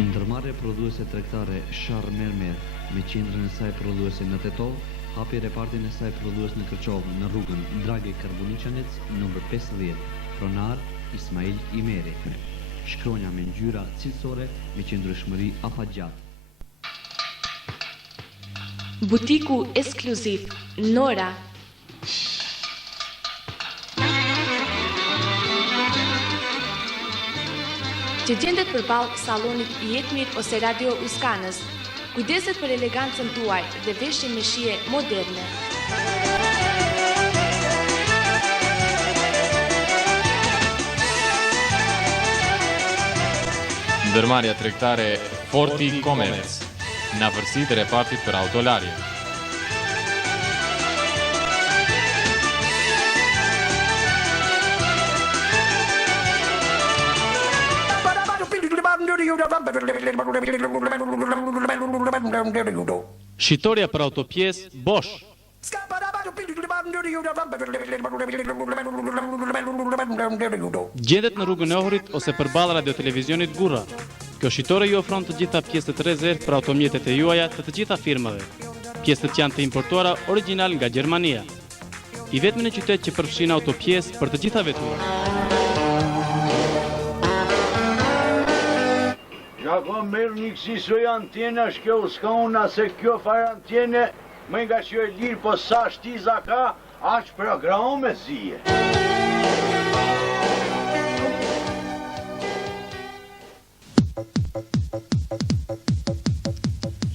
Ndërmarrja prodhuese tregtare Sharr Mermer me qendrën e saj prodhuese në Tetov hapi repartin e saj prodhues në Kërçovë në rrugën Drage Karbuniçanec nëmër 50, pronar Ismail Imeri. Shkronja me ngjyra cilësore me qëndrueshmëri afatgjatë. Butiku ekskluziv Nora. Që gjendet përballë sallonit Jetmir ose Radio Uskanës, kujdeset për elegancën tuaj dhe veshjen me shije moderne. Ndërmarrja tregtare Forti Commerce, në afërsitë e repartit për autolarje. Shitoria për autopjesë Bosch. Gjendet në rrugën e Ohrit ose përballë radiotelevizionit Gurra. Kjo shitore ju ofron të gjitha pjesët e rezervë për automjetet e juaja të gjitha firmave. Pjesët janë të importuara origjinal nga Gjermania. I vetmi në qytet që përfshin autopjesë për të gjitha veturat. Ja ko merë një kësi soj antene, shkjo s'ka una se kjo farë antene, më nga që e lirë, po sa shtiza ka, aq programo me zije.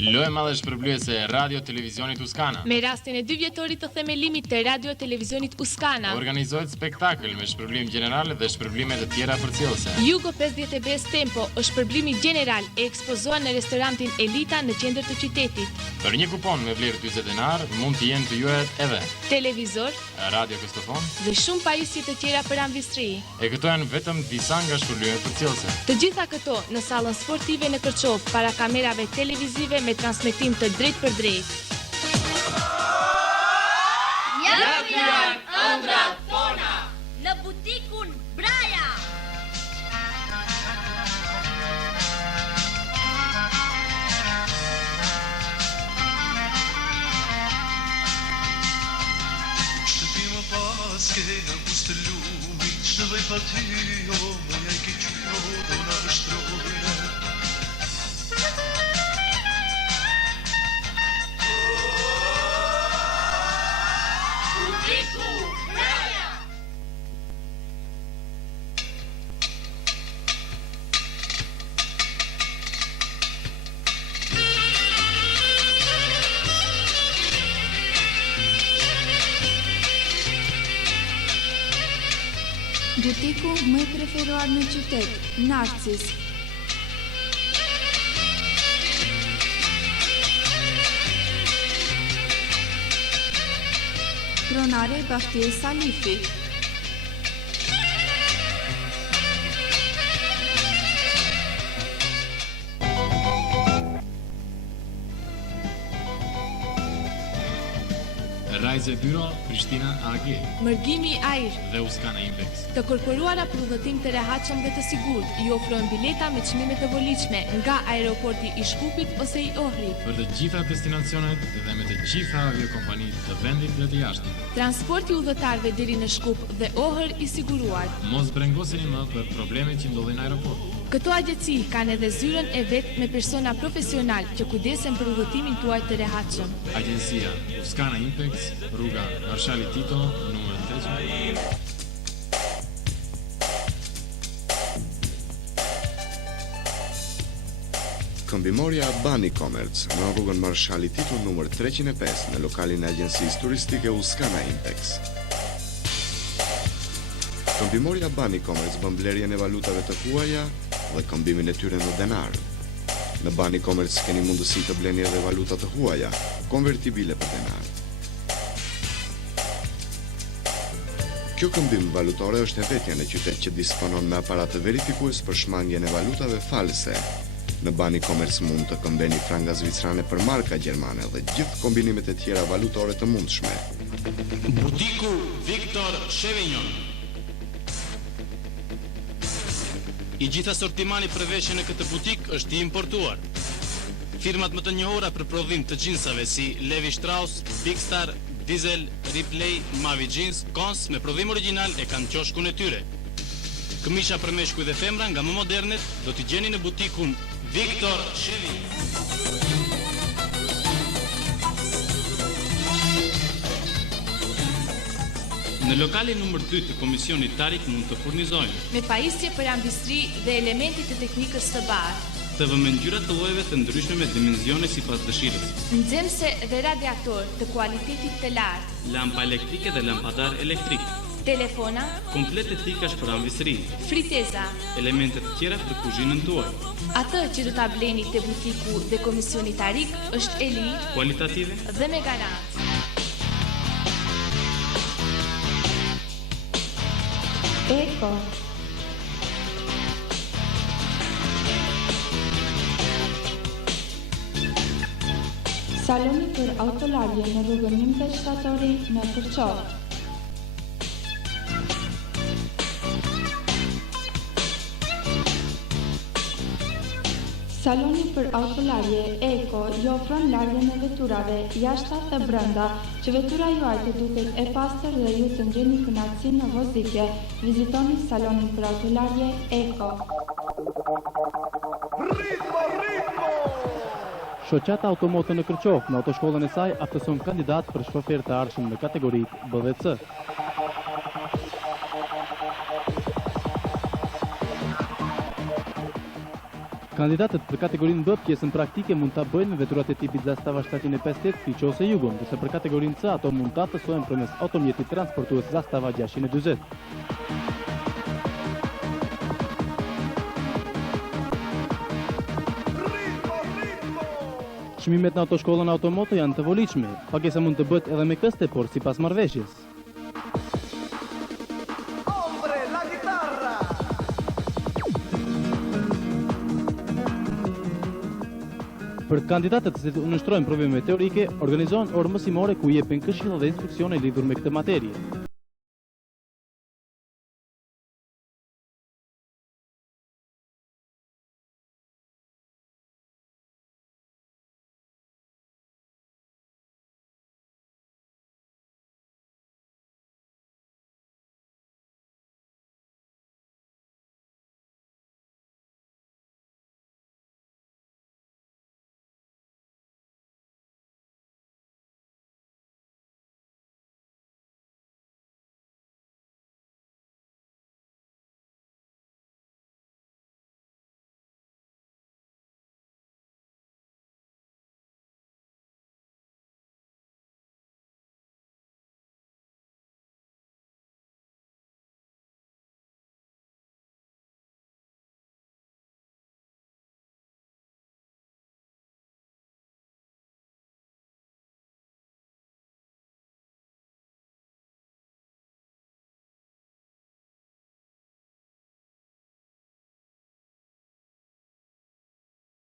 Lojë madhe shpërblyese e Radio Televizionit Uskana. Me rastin e 2 vjetorit të themelimit të Radio Televizionit Uskana, Organizohet spektakël me shpërblim gjeneral dhe shpërblime të tjera përcjellëse. Jugo 55 Tempo është shpërblimi gjeneral e ekspozuar në restorantin Elita në qendër të qytetit. Për një kupon me vlerë 40 denar mund të jenë të juajt edhe Televizor, radio Kristofon dhe shumë pajisje të tjera për ambistri. E këto janë vetëm disa nga shpërblimet përcjellëse. Të gjitha këto në sallën sportive në Kërçovë para kamerave televizive me transmetim të drejt për drejt. Japi janë ëndrat tona në butikun Braja. Shtëpi më paske në gustë lumi, shëdhej pa ty, o më jaj ke qyro, do në vështrojnë. Butiku më i preferuar në qytet, Narcis. Pronare Bahtie Salifi. Rajze Byro, Prishtina AG. Mërgimi Ajr Dhe Uskana Impex. Të korporuara për udhëtim të rehatshëm dhe të sigurt, ju ofrojnë bileta me çmime të volitshme nga aeroporti i Shkupit ose i Ohrit. Për të gjitha destinacionet dhe me të gjitha aviokompanitë të vendit dhe të jashtëm. Transporti udhëtarëve deri në Shkup dhe Ohër i siguruar. Mos brengoseni më për problemet që ndodhin në aeroport. Këto agjenci kanë edhe zyrën e vet me persona profesional që kujdesen për udhëtimin tuaj të rehatshëm. Agjencia Uskana Impex, rruga Marshali Tito, numër 300. Këmbimorja Bani Commerce në rrugën Marshali Tito numër 305 në lokalin e agjencisë turistike Uskana Impex. Këmbimorja Bani Commerce bën blerjen e valutave të huaja dhe këmbimin e tyre në denar. Në Bani Commerce keni mundësi të bleni edhe valuta të huaja, konvertibile për denar. Kjo këmbim valutore është e vetja në qytet që disponon me aparatë verifikues për shmangjen e valutave false. Në Bani Commerce mund të këmbeni franga zvicrane për marka gjermane dhe gjithë kombinimet e tjera valutore të mundshme. Butiku Viktor Shevignon. I gjitha sortimani për veshje në këtë butik është i importuar. Firmat më të njohura për prodhim të xhinsave si Levi Strauss, Big Star, Diesel, Ripley, Mavi Jeans, Cons me prodhim origjinal e kanë qoshkun e tyre. Këmisha për meshkuj dhe femra nga më modernet do t'i gjeni në butikun Victor Chevy. Në lokalin numër 2 të Komisionit Tarik mund të furnizojnë me pajisje për ambistri dhe elementit të teknikës së bardhë, TV me ngjyra të llojeve të ndryshme me dimensione sipas dëshirës, nxemse dhe radiator të kualitetit të lartë, lampa elektrike dhe lampadar elektrik, telefona, komplet etikash për ambistri, friteza, elemente të tjera për kuzhinën tuaj. Atë që do ta bleni te butiku dhe Komisioni Tarik është e lirë, Kualitative dhe me garancë. Eko. Saloni për autolarje në rrugën 11 Shtatori në Kërçov. Saloni për autolarje Eko ju ofron larjen e veturave jashtë dhe brenda, që vetura juaj të duket e pastër dhe ju të ngjeni kënaqësi në vozitje. Vizitoni salonin për autolarje Eko. Shoqata Automoto në Kërçov në autoshkollën e saj aftëson kandidat për shofer të ardhshëm në kategoritë B dhe C. Kandidatët për kategorinë B pjesën praktike mund ta bëjnë me veturat e tipit Zastava 758 Fiqo ose Jugon, ndërsa për kategorinë C ato mund ta aftësohen përmes automjetit transportues Zastava 640. Çmimet në autoshkollën Automoto janë të volitshme. Pagesa mund të bëhet edhe me këste, por sipas marrëveshjes. Për kandidatët që unështrojnë provime teorike, organizohen orë mësimore ku jepen këshilla dhe instruksione lidhur me këtë materie.